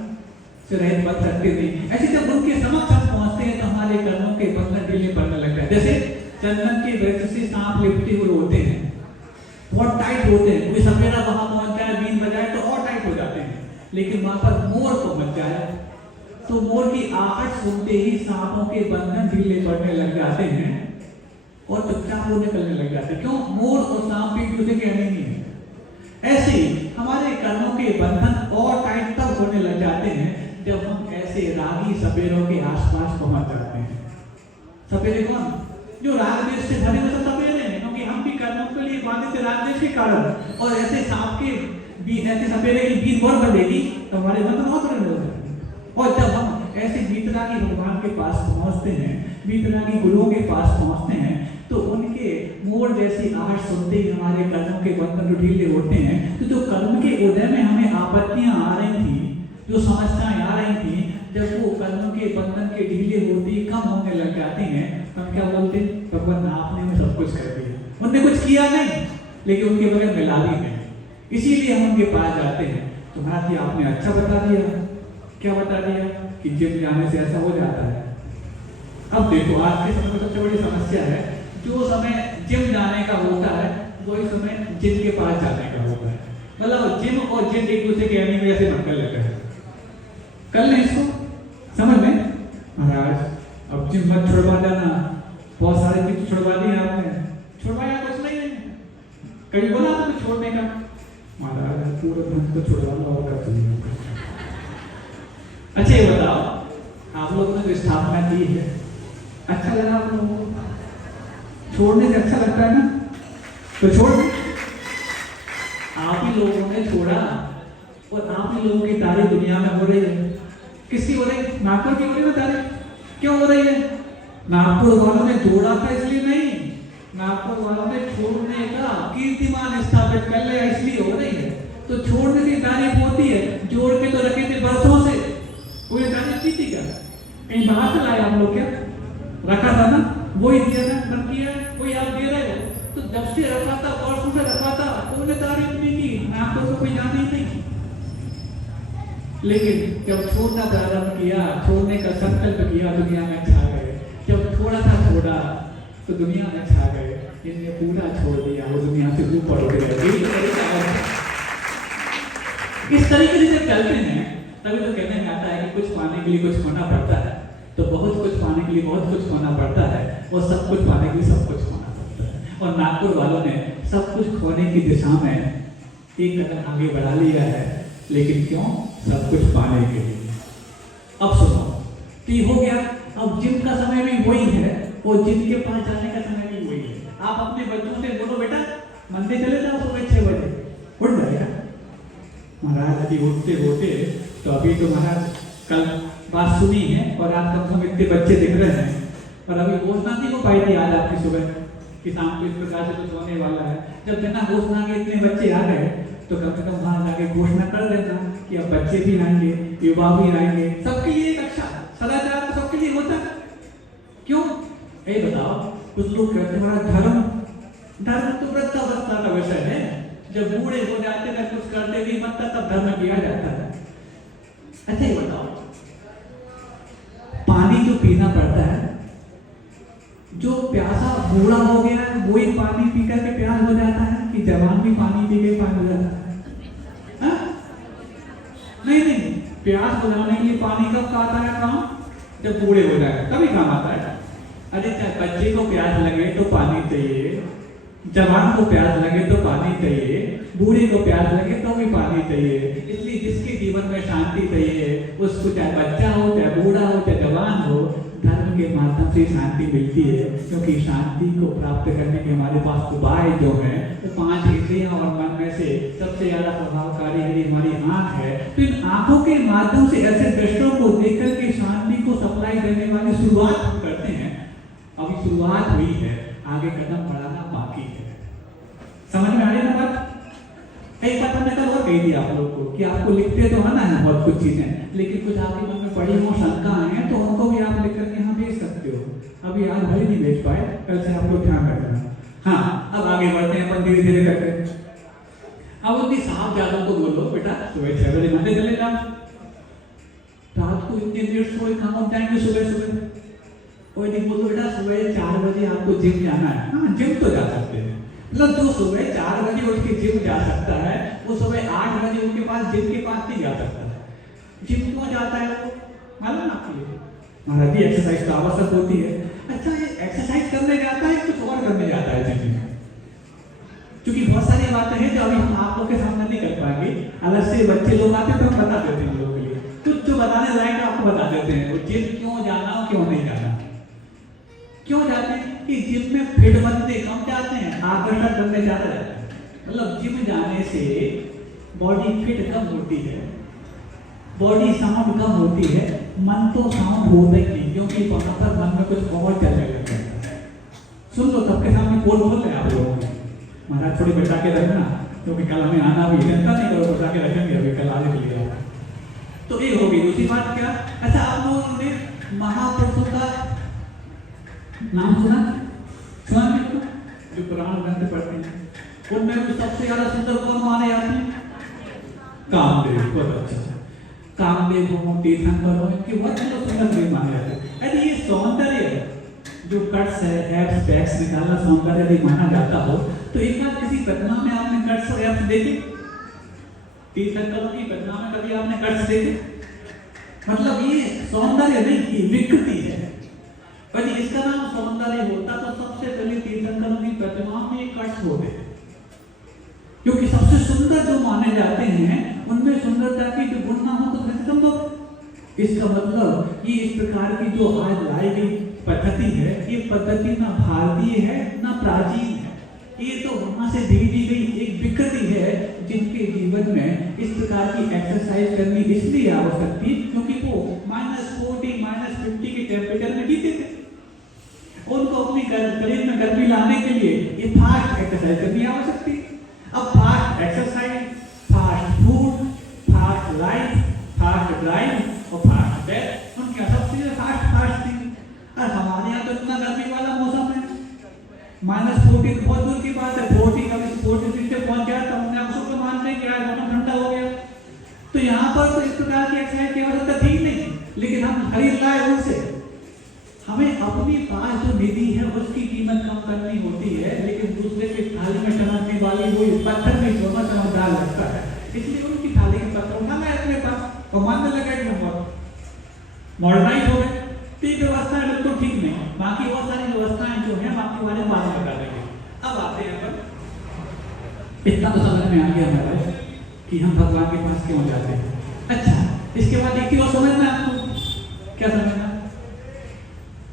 से रहित बन सकते नहीं। ऐसे जब उनके समक्ष हम पहुँचते हैं तो हमारे कर्मों के बंधन ढीले पड़ने लगता है। जैसे चंदन के वृक्ष से सांप लिपटे हुए होते हैं, बहुत टाइट होते हैं, कोई सपेरा वहां पहुंच जाए, बीन बजाए तो और टाइट हो जाते हैं। लेकिन वहां पर मोर को मच जाए तो मोर की आहट सुनते ही सांपों के बंधन ढीले पड़ने लग जाते हैं और चुपचाप वो निकलने लग जाते हैं। क्यों? मोर और सांप एक दूसरे के एनिमी है। ऐसे ही हमारे कर्मों के बंधन और टाइट तब होने लग जाते हैं जब हम ऐसे रागी सपेरों के आसपास पहुंच जाते हैं। सपेरे कौन? जो राग देश से भरे हुए सपेरे हैं, क्योंकि हम भी कर्मों के लिए बांधे थे राग देश के कारण। और ऐसे सांप के ऐसे सपेरे की बीज और बढ़ेगी तो हमारे बंधन और बड़े हो जाएंगे। और जब हम ऐसे वीतरागी भगवान के पास पहुंचते हैं, वीतरागी गुरुओं के पास पहुंचते हैं, तो उनके मोर जैसी आहट सुनते ही हमारे कर्मों के बंधन ढीले होते हैं। तो जो कर्म के उदय में हमें आपत्तियां आ रही थी, जो समस्याएं आ रही थी, जब वो कर्म के बंधन के ढीले होते कम होने लग जाते हैं, हम क्या बोलते? भगवान आपने में सब कुछ कर दिया। उनने कुछ किया नहीं, लेकिन उनके बगैर मिला भी नहीं। इसीलिए हम उनके पास जाते हैं। तो महाराज जी आपने अच्छा बता दिया। क्या बता दिया? कि जिम जाने से ऐसा हो जाता है। अब देखो, आज के समय में सबसे बड़ी समस्या है, जो समय जिम जाने का होता है वही समय जिम के पास जाने का होता है। मतलब जिम और जिम एक दूसरे के एनिमी जैसे बनकर लेते हैं। कल नहीं इसको समझ में? महाराज अब जिम मत छुड़वा देना, बहुत सारे चीज छुड़वा दी आपने। छुड़वाया कुछ नहीं है, कहीं बोला था तो छोड़ने का। महाराज पूरा धन तो छुड़वा लो और कर चलिए। अच्छा ये बताओ, आप लोगों ने जो स्थापना की है, अच्छा लगा आप लोगों को? छोड़ने से अच्छा लगता है ना? तो छोड़। आप ही लोगों ने छोड़ा और आप ही लोगों की तारीफ दुनिया में हो रही है। किसकी हो रही? नागपुर की हो रही है तारीफ। क्यों हो रही है? नागपुर वालों ने जोड़ा था इसलिए नहीं, नागपुर वालों ने छोड़ने का कीर्तिमान स्थापित कर लिया इसलिए हो रही है। तो छोड़ने की तारीफ होती है, जोड़ के तो रखे थे बरसों से। कोई तारीफ की थी क्या? कहीं बाहर से लाए आप लोग? क्या रखा था ना, वही दिया ना, कर किया। कोई आप दे रहे हो तो जब से रखा था, बरसों से रखा था, कोई तारीफ नहीं की, नागपुर को कोई जान ही नहीं। लेकिन जब छोड़ना प्रारंभ किया, छोड़ने का संकल्प किया, दुनिया में छा गए। जब थोड़ा सा छोड़ा तो दुनिया में छा गए। इनने पूरा छोड़ दिया, वो दुनिया से ऊपर उठ गए। इस तरीके से जब चलते हैं तभी तो कहने में आता है कि कुछ पाने के लिए कुछ खोना पड़ता है। तो बहुत कुछ पाने के लिए बहुत कुछ खोना पड़ता है, और सब कुछ पाने के लिए सब कुछ खोना पड़ता है। और नागपुर वालों ने सब कुछ खोने की दिशा में एक कदम आगे बढ़ा लिया है। लेकिन क्यों? सब कुछ पाने के लिए। अब सुनो, तो हो गया। अब जिम का समय भी वही है और जिम के पास जाने का समय भी वही है। आप अपने बच्चों से बोलो, बेटा मंदिर चले जाओ सुबह 6 बजे, उठ जाएगा। महाराज अभी उठते होते तो अभी तो महाराज कल बात सुनी है और आज कम से कम इतने बच्चे दिख रहे हैं, पर अभी घोषणा नहीं हो पाई थी आज आपकी सुबह कि शाम को इस प्रकार से कुछ होने वाला है। जब बिना घोषणा के इतने बच्चे आ गए तो कम से कम वहां जाके घोषणा कर देना कि अब बच्चे भी आएंगे, युवा भी आएंगे। सबके लिए एक अच्छा सदाचार तो सबके लिए होता है। क्यों? ये बताओ, कुछ लोग कहते हैं हमारा धर्म तो वृद्धावस्था का विषय है, जब बूढ़े हो जाते हैं कुछ करते भी मत तब धर्म किया जाता है। अच्छा ये बताओ, पानी जो पीना पड़ता है, जो प्यासा बूढ़ा हो गया है वही पानी पी करके प्यास हो जाता है, कि जवान भी पानी पी के पानी हो जाता है? नहीं, प्यास बुझाने के लिए पानी कब आता है काम? जब बूढ़े हो जाए तभी काम आता है। अरे चाहे बच्चे को प्यास लगे तो पानी चाहिए, जवान को प्यास लगे तो पानी चाहिए, बूढ़े को प्यास लगे तो भी पानी चाहिए। इसलिए जिसके जीवन में शांति चाहिए, उसको चाहे बच्चा हो, चाहे बूढ़ा हो, चाहे जवान हो, धर्म के माध्यम से शांति मिलती है। क्योंकि शांति को प्राप्त करने के हमारे पास उपाय जो है वो 5 इंद्रियों और मन में से सबसे ज्यादा प्रभावकारी यदि हमारी आंख है, तो इन आंखों के माध्यम से ऐसे दृश्यों को देखकर के शांति को सप्लाई देने वाली शुरुआत हम करते हैं। अभी शुरुआत हुई है, आगे कदम बढ़ाना बाकी है। समझ में आ रही ना बात? एक बात हमने कल और कही थी आप लोग को कि आपको लिखते तो है ना बहुत कुछ चीजें, लेकिन कुछ आपके मन में पड़ी हो, शंका है, तो उनको भी आप लिख करके यहाँ भेज सकते हो। अभी आज भले नहीं भेज पाए, कल से आप लोग ध्यान रखना। हाँ, अब आगे बढ़ते हैं अपन धीरे धीरे करके। अब उनकी साहब जादों को बोलो बेटा सुबह 6 बजे मंदिर चले जाओ, रात को इतने देर सोए कहाँ उठ जाएंगे सुबह सुबह। कोई नहीं बोलो बेटा सुबह 4 बजे आपको जिम जाना है। हाँ, जिम तो जा सकते हैं, मतलब जो सुबह 4 बजे उठ के जिम जा सकता है वो सुबह 8 बजे उनके पास जिम के पास नहीं जा सकता है। जिम क्यों जाता है वो मालूम ना आपको? महाराज जी एक्सरसाइज तो आवश्यक होती है। अच्छा, ये एक्सरसाइज करने जाता है कुछ और करने जाता है जिम में? क्योंकि बहुत सारी बातें हैं जो अभी हम आप लोग के सामने नहीं कर पाएंगे। अलग से बच्चे लोग आते हैं तो हम बता देते हैं लोगों के लिए, कुछ जो बताने लायक आपको बता देते हैं। वो जिम क्यों जाना और क्यों नहीं जाना। क्यों जाते हैं कि जिम में फिट बनते कम जाते हैं, आकर्षण करने ज्यादा जाते हैं। मतलब जिम जाने से बॉडी फिट कम होती है, बॉडी साउंड कम होती है, मन तो साउंड होता ही नहीं, क्योंकि वहां पर मन में कुछ और चलने लगता है। सुन लो, सबके सामने बोल बोल रहे आप लोगों ने, महाराज थोड़ी बचा के रखना, क्योंकि कल हमें आना भी चिंता नहीं करो, बचा के रखेंगे अभी कल आने के लिए। तो ये होगी। दूसरी बात क्या? अच्छा, आप लोगों ने महापुरुषों का नाम सुना? सुना नहीं? जो पुराण ग्रंथ पढ़ते हैं उनमें भी सबसे ज्यादा सुंदर कौन माने जाते हैं? कामदेव। बहुत अच्छा, कामदेव हो, तीर्थंकर हो, इनके बहुत सुंदर माने जाते हैं। यदि ये सौंदर्य जो कट्स है, एब्स पैक्स निकालना सौंदर्य यदि माना जाता हो, तो एक बार किसी प्रतिमा में आपने कट्स और एब्स देखे? तीर्थंकरों की प्रतिमा में कभी आपने कट्स देखे? मतलब ये सौंदर्य नहीं, ये विकृति है। यदि इसका नाम सौंदर्य होता तो सबसे पहले तीर्थंकरों की प्रतिमा में कट्स होते, क्योंकि सबसे सुंदर जो माने जाते हैं उनमें सुंदरता की जो गुण ना हो तो कैसे संभव। इसका मतलब ये इस प्रकार की जो आज लाई गई पद्धति है, ये पद्धति ना भारतीय है ना प्राचीन है, ये तो वहां से भेजी गई एक विकृति है, जिनके जीवन में इस प्रकार की एक्सरसाइज करनी इसलिए आवश्यक थी क्योंकि वो -40 -50 के टेम्परेचर में जीते थे। उनको अपनी शरीर में गर्मी लाने के लिए ये फास्ट एक्सरसाइज करनी आवश्यक थी। अब fast exercise, fast food, fast life, fast drive और फास्ट डेथ, उनकी सब चीजें फास्ट थी। और हमारे यहाँ तो इतना गर्मी वाला मौसम है, -40 बहुत दूर की बात है, 40 कभी 46 पे पहुंच गया तो हमने आप सबको मानते हैं कि आज मौसम ठंडा हो गया। तो यहाँ पर तो इस प्रकार की एक्सरसाइज की आवश्यकता थी नहीं, लेकिन हम खरीद लाए उनसे। हमें अपनी पास जो निधि है उसकी कीमत कम करनी होती है, लेकिन दूसरे की थाली में चमकने वाली वो पत्थर में सोना चमकदार लगता है, इसलिए उनकी थाली में पत्थर उठा लाए अपने पास और मानने लगा कि हम बहुत मॉडर्नाइज हो गए। तो ये व्यवस्था बिल्कुल ठीक नहीं। बाकी बहुत सारी व्यवस्थाएं जो है आपके बारे में बात बता देंगे। अब आते हैं पर इतना तो समझ में आ गया हमारा कि हम भगवान के पास क्यों जाते हैं। अच्छा, इसके बाद एक चीज और समझना आपको। क्या समझना?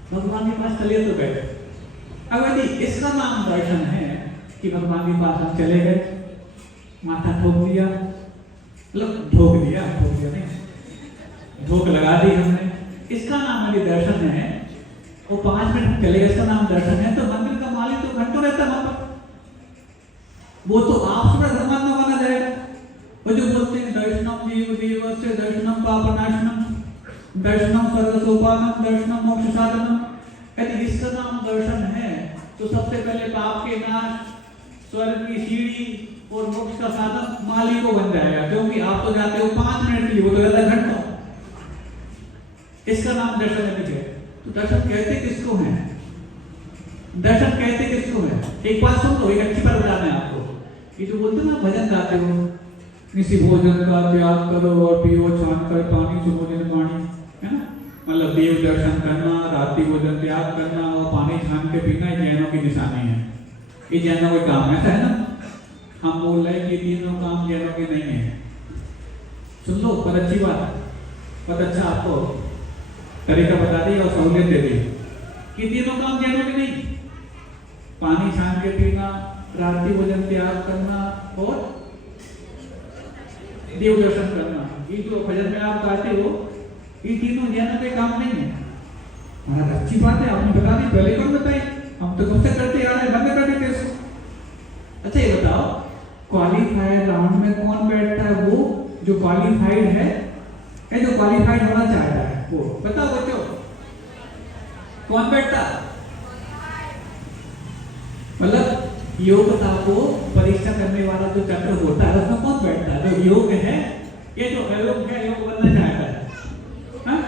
भगवान के पास चले तो गए। अब यदि इसका नाम दर्शन है कि भगवान के पास हम चले गए, माथा ठोक दिया, मतलब ठोक दिया नहीं, ठोक लगा दी हमने, इसका नाम यदि दर्शन है, वो 5 मिनट चले गए, इसका नाम दर्शन है, तो मंदिर का मालिक तो घंटों रहता है वहां पर। वो तो आपसे धर्मात्मा माना जाएगा। वो जो बोलते हैं दर्शनम जीव देवस्य दर्शनम पापनाशनम दर्शनम सर्वसोपानम दर्शनम मोक्ष साधनम, यदि इसका नाम दर्शन है तो सबसे पहले पाप के नाश, स्वर्ग की सीढ़ी और मोक्ष का साधन मालिक को बन जाएगा, क्योंकि आप तो जाते हो 5 मिनट के लिए, वो तो ज्यादा घंटों। इसका नाम दर्शन है। तो दर्शन कहते किसको है? दर्शन कहते किसको है? एक बात सुन लो, एक अच्छी बात बताना है आपको। ये जो बोलते ना भजन गाते हो, किसी भोजन का त्याग करो और पियो छान कर पानी सुभोजन पानी, है ना? मतलब देव दर्शन करना, रात्रि भोजन त्याग करना और पानी छान के पीना जैनों की निशानी है। ये जैनों के काम ऐसा है ना, हम बोल रहे हैं कि तीनों काम जैनों के नहीं है। सुन लो, पर अच्छी बात, पर अच्छा आपको तरीका बता दी और सहूलियत दे दी कि तीनों काम जैनों के नहीं। पानी छान के पीना, रात्रि भोजन त्याग करना और देव दर्शन करना, ये जो भजन में आप गाते हो, ये तीनों जैनों के काम नहीं है। महाराज अच्छी बात है, आपने बता दी, पहले कौन बताई? हम तो कब से करते आ रहे हैं, बंद कर देते इसको। अच्छा ये बताओ, क्वालिफायर राउंड में कौन बैठता है? वो जो क्वालिफाइड है, जो क्वालिफाइड होना चाहता है वो, बताओ बच्चों कौन बैठता? मतलब योग्यता को परीक्षा करने वाला जो चक्र होता है उसमें कौन बैठता है? जो योग है, ये जो अयोग है, योग बनना चाहता है। हाँ,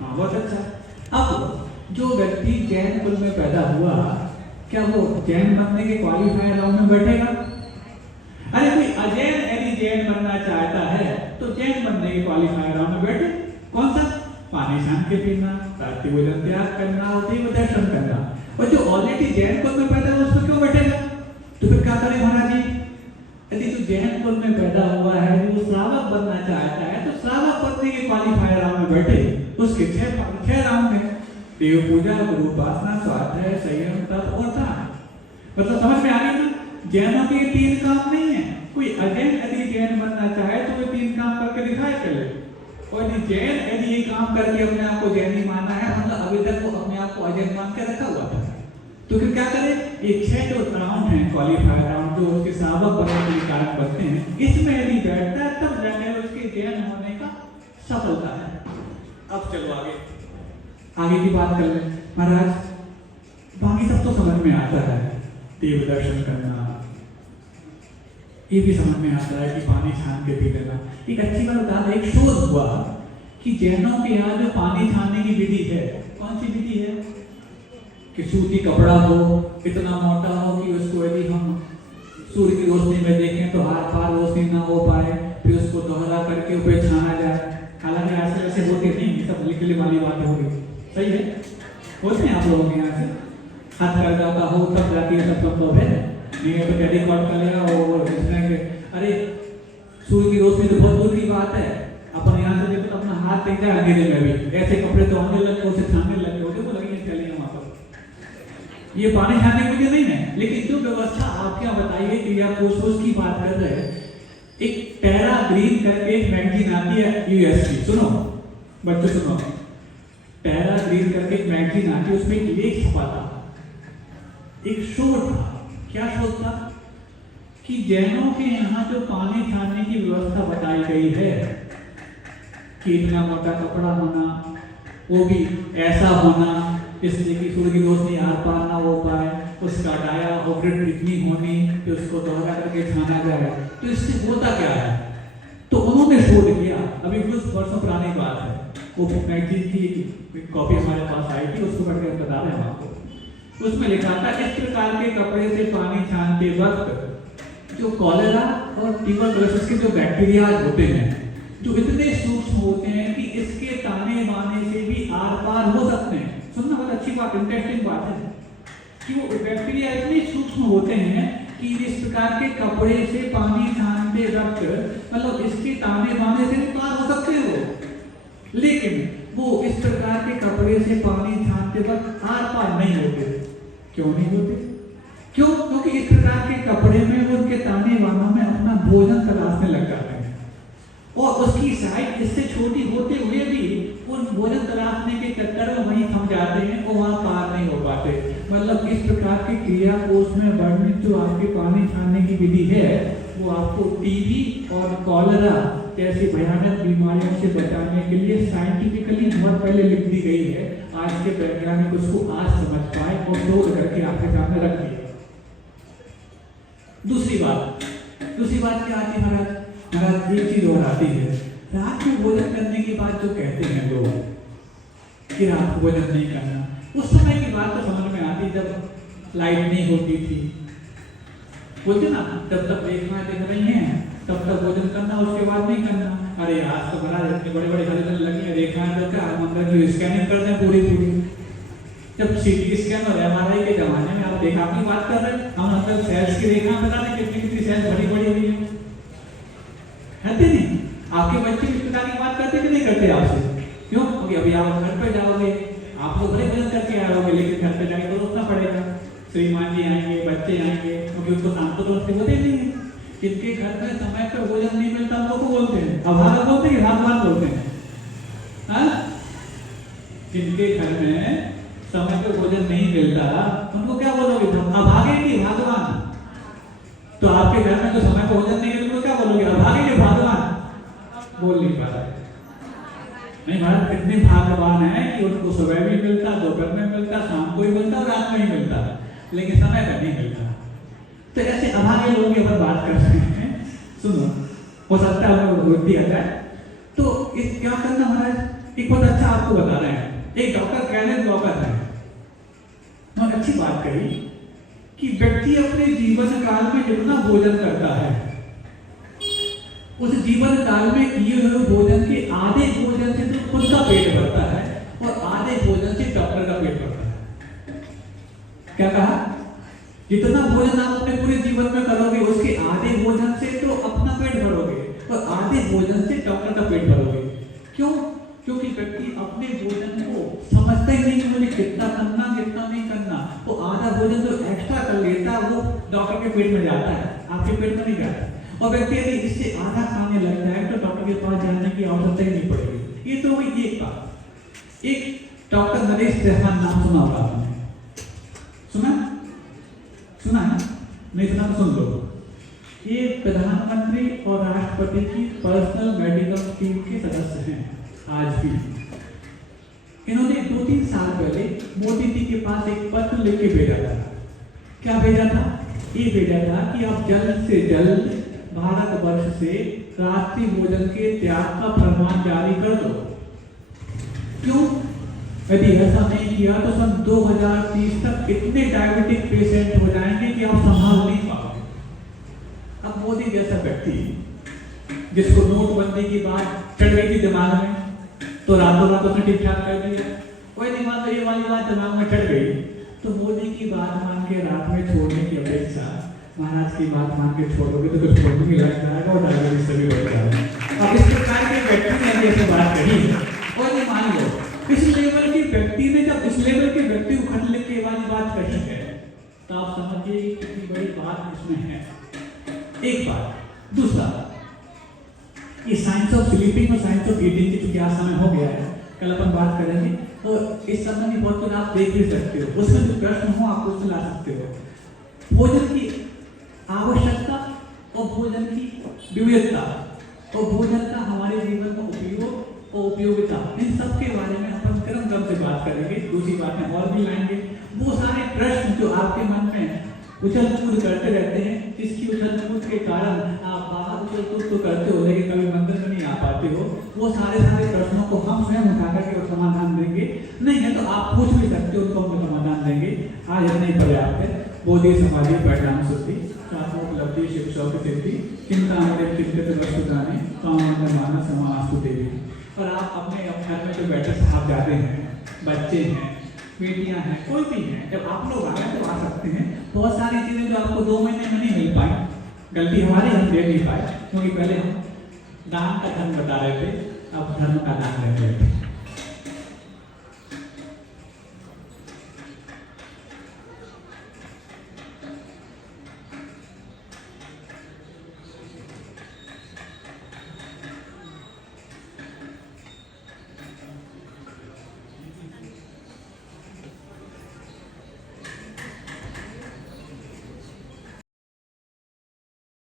बहुत अच्छा। अब जो व्यक्ति जैन कुल में पैदा हुआ, क्या वो जैन बनने के क्वालिफायर राउंड में बैठेगा? अरे कोई अजैन यदि जैन बनना चाहता है तो जैन बनने के क्वालिफायर राउंड में बैठे। कौन सा? पानी छान के पीना, रात्रि भोजन त्याग करना और देव दर्शन करना। और जो ऑलरेडी जैन कुल में पैदा हुआ उसमें क्यों बैठेगा? तो फिर क्या करें महाराज जी? यदि जो जैन कुल में पैदा हुआ है, वो श्रावक बनना चाहता है, तो श्रावक बनने के क्वालिफायर राउंड में बैठे। उसके 6 राउंड है: देव पूजा, गुरु उपासना, स्वाध्याय, संयम, तप और दान। मतलब समझ में आ गई ना? जैनों के 3 काम नहीं है। कोई अजैन यदि जैन बनना चाहे तो वो 3 काम करके दिखाए चले। और यदि जैन यदि ये काम करके अपने आप को जैनी मानना है, मतलब अभी तक वो अपने आप को अजैन मान के रखा हुआ था, तो फिर क्या करे? ये 6 जो राउंड है क्वालिफायर राउंड, जो उसके श्रावक बनने के कारण बनते हैं, इसमें यदि बैठता है तब जाके उसके जैन होने का सफलता है। अब चलो आगे की बात कर लें। महाराज बाकी सब तो समझ में आता है, देव दर्शन करना ये भी समझ में आता है कि पानी छान के पी लेना। एक अच्छी बात बता दें, एक शोध हुआ कि जैनों के यहाँ जो पानी छानने की विधि है, कौन सी विधि है? कि सूती कपड़ा हो, इतना मोटा हो कि उसको यदि हम सूर्य की रोशनी में देखें तो हाथ पार रोशनी ना हो पाए, फिर उसको दोहरा करके ऊपर छाना जाए। हालांकि आज से ऐसे होते नहीं, सब लिखने वाली बातें हो गई। सही है, होते हैं आप लोगों के यहाँ से हाथ कर जाता हो तब जाके सब संभव है। नहीं तो क्या रिकॉर्ड कर लेगा और अरे सूर्य की रोशनी तो बहुत दूर की बात है, अपन यहाँ से देखो तो अपना हाथ देख जाए अंधेरे में भी, ऐसे कपड़े तो होने लगे, उसे छानने लगे होते वो लगेंगे चलेंगे वहां पर। ये पानी छानने की वजह नहीं है, लेकिन जो व्यवस्था आप क्या बताइए कि आप कोर्स की बात कर रहे हैं। एक टेरा ग्रीन करके एक मैगजीन आती है यूएस की, सुनो बच्चों सुनो, टेरा ग्रीन करके एक मैगजीन आती है, उसमें एक लेख छपा था, एक शोध था। क्या शोध था? कि जैनों के यहाँ जो पानी छानने की व्यवस्था बताई गई है कि इतना मोटा कपड़ा होना, वो भी ऐसा होना इसलिए कि सूर्य की रोशनी आर पार ना हो पाए, उसका डाया ऑपरेट इतनी होनी कि उसको दोहरा करके छाना जाए, तो इससे होता क्या है? तो उन्होंने शोध किया, अभी कुछ वर्षों पुरानी बात है, वो मैगजीन की कॉपी हमारे पास आई थी, उसको पढ़ के बता रहे हैं आपको। उसमें लिखा था इस प्रकार के कपड़े से पानी छानते वक्त जो कॉलेरा और ट्यूबरकुलोसिस के जो बैक्टीरिया होते हैं, जो इतने सूक्ष्म होते हैं कि इसके ताने बाने से भी आर पार हो सकते हैं। सुनना बहुत अच्छी बात, इंटरेस्टिंग बात है कि वो बैक्टीरिया इतने सूक्ष्म होते हैं कि इस प्रकार के कपड़े से पानी छानते वक्त मतलब इसके ताने बाने से भी पार हो सकते हैं वो, लेकिन वो इस प्रकार के कपड़े से पानी छानते वक्त आर पार नहीं होते। क्यों नहीं होते? क्यों? क्योंकि इस प्रकार के कपड़े में वो उनके ताने बानों में अपना भोजन तलाशने लग जाते हैं और उसकी साइज इससे छोटी होते हुए भी उन भोजन तलाशने के चक्कर में वहीं थम जाते हैं और वहां पार नहीं हो पाते। मतलब इस प्रकार की क्रिया कोष में वर्णित जो आपके पानी छानने की विधि है, वो आपको टीबी और कॉलेरा जैसी भयानक बीमारियों से बचाने के लिए साइंटिफिकली बहुत पहले लिख दी गई है। आज के वैज्ञानिक उसको आज समझ पाए और शोध करके आपके सामने रख दिया। दूसरी बात क्या आती है महाराज? महाराज एक चीज और आती है, रात में भोजन करने की बात जो कहते हैं लोग कि रात को भोजन नहीं करना, उस समय की बात तो समझ में आती जब लाइट नहीं होती थी, बोलते ना तब तक रेखाएं दिख रही हैं तब तक भोजन करना, उसके बाद नहीं करना। अरे आज तो बड़ा इतने बड़े बड़े हरिजन लगी है, रेखाएं तो क्या हम अंदर की स्कैनिंग कर दें पूरी। जब सीटी स्कैन और एमआरआई के जमाने में आप देखा अपनी बात कर रहे हैं, हम अंदर की रेखा पता नहीं कितनी कितनी सेल्स बड़ी बड़ी हुई है नहीं? आपके बच्चे इस प्रकार की बात करते कि नहीं करते आपसे? क्यों? क्योंकि अभी आप घर पे जाओगे, आप लोग भले भजन करके आए होगे, लेकिन घर पे जाके तो रोकना पड़ेगा। श्रीमान जी आएंगे, बच्चे आएंगे, क्योंकि उनको शाम को तो होते नहीं है। जिनके घर में समय पर भोजन नहीं मिलता हम लोग को बोलते हैं अभागा बोलते हैं, भागवान बोलते हैं। हाँ, जिनके घर में समय पर भोजन नहीं मिलता उनको क्या बोलोगे? अभागे की भागवान। तो आपके घर में तो समय पर भोजन नहीं है, उनको क्या बोलोगे? अभागे के भागवान। बोल नहीं पा रहा। नहीं महाराज, कितने भाग्यवान है कि उनको सुबह भी मिलता, दोपहर में मिलता, शाम को ही मिलता और रात में ही मिलता, लेकिन समय पर नहीं मिलता। तो ऐसे अभागे लोगों की अगर बात कर रहे हैं, सुनो, हो सकता है उनको बुद्धि आ जाए। तो इस क्या करना महाराज, एक बहुत अच्छा आपको बता रहे हैं। एक डॉक्टर कैनेथ वॉकर है, उन्होंने अच्छी बात कही कि व्यक्ति अपने जीवन काल में जितना भोजन करता है, उस जीवन काल में किए हुए भोजन के आधे भोजन से तो खुद का पेट भरता है और आधे भोजन से डॉक्टर का पेट भरता है। क्या कहा? जितना भोजन आप अपने पूरे जीवन में करोगे, उसके आधे भोजन से तो अपना पेट भरोगे और आधे भोजन से डॉक्टर का पेट भरोगे। क्यों? क्योंकि व्यक्ति अपने भोजन को समझता ही नहीं कि मुझे कितना करना कितना नहीं करना। वो आधा भोजन जो एक्स्ट्रा कर लेता है वो डॉक्टर के पेट में जाता है, आपके पेट में नहीं जाता। और व्यक्ति यदि इससे आधा खाने लग जाए तो डॉक्टर के पास जाने की आवश्यकता ही नहीं पड़ेगी। ये तो हुई एक बात। एक डॉक्टर नरेश त्रेहान नाम सुना होगा आपने? सुना है? नहीं सुना तो सुन लो। ये प्रधानमंत्री और राष्ट्रपति की पर्सनल मेडिकल टीम के सदस्य हैं आज भी। इन्होंने 2-3 साल पहले मोदी जी के पास एक पत्र लिख के भेजा था। क्या भेजा था? ये भेजा था कि आप जल्द से जल्द भारतवर्ष से रात्रि भोजन के त्याग का फरमान जारी कर दो। क्यों? यदि ऐसा नहीं किया तो सन 2030 तक इतने डायबिटिक पेशेंट हो जाएंगे कि आप संभाल नहीं पाओगे। अब मोदी जैसा व्यक्ति जिसको नोटबंदी की बात चढ़ गई थी दिमाग में, तो रातों रात उसने ठीक ठाक कर दिया। कोई नहीं मान, तो ये वाली बात दिमाग में चढ़ गई तो मोदी की बात मान के रात में छोड़ने की अपेक्षा महाराज की बात मान के छोड़ोगे तो कुछ छोड़ने भी लग जाएगा और डायबिटीज से भी बढ़ जाएगा। अब इस प्रकार के व्यक्ति ने ऐसे बात कही और ये मान लो इस लेवल के व्यक्ति ने, जब इस लेवल के व्यक्ति को खत लिख के वाली बात कही है तो आप समझिए कितनी बड़ी बात इसमें है। एक बात। दूसरा, ये साइंस ऑफ स्लीपिंग और साइंस ऑफ ईटिंग की चूंकि आज समय हो गया है, कल अपन बात करेंगे और इस संबंधी बहुत कुछ आप देख भी सकते हो। उसमें जो प्रश्न हो आप उससे ला सकते हो। भोजन की आवश्यकता और भोजन की विविधता और भोजन का हमारे जीवन में उपयोग और उपयोगिता, इन सब के बारे में अपन क्रम से बात करेंगे। दूसरी बातें और भी लाएंगे। वो सारे प्रश्न जो आपके मन में उछल कूद करते रहते हैं, जिसकी उछल कूद के कारण आप बाहर उछल कूद तो करते हो लेकिन कभी मंदिर में नहीं आ पाते हो, वो सारे प्रश्नों को हम स्वयं उठा करके समाधान देंगे। नहीं है तो आप पूछ भी सकते हो, उनको हम समाधान देंगे। आज इतने पर्याप्त है। बोधि समाधि परिणाम शुद्धि उपलब्धि शिक्षा की सिद्धि चिंता हमारे चिंतित वस्तुदानी कामना माना समास्तु देवी। और आप अपने घर में जो बैठे साहब जाते हैं, बच्चे हैं, बेटियां हैं, कोई भी हैं, जब आप लोग आए तो आ सकते हैं। बहुत सारी चीजें जो आपको 2 महीने में नहीं मिल पाई, गलती हमारी, हम दे नहीं पाए क्योंकि पहले हम दान का धर्म बता रहे थे, अब धर्म का दान रह गए थे।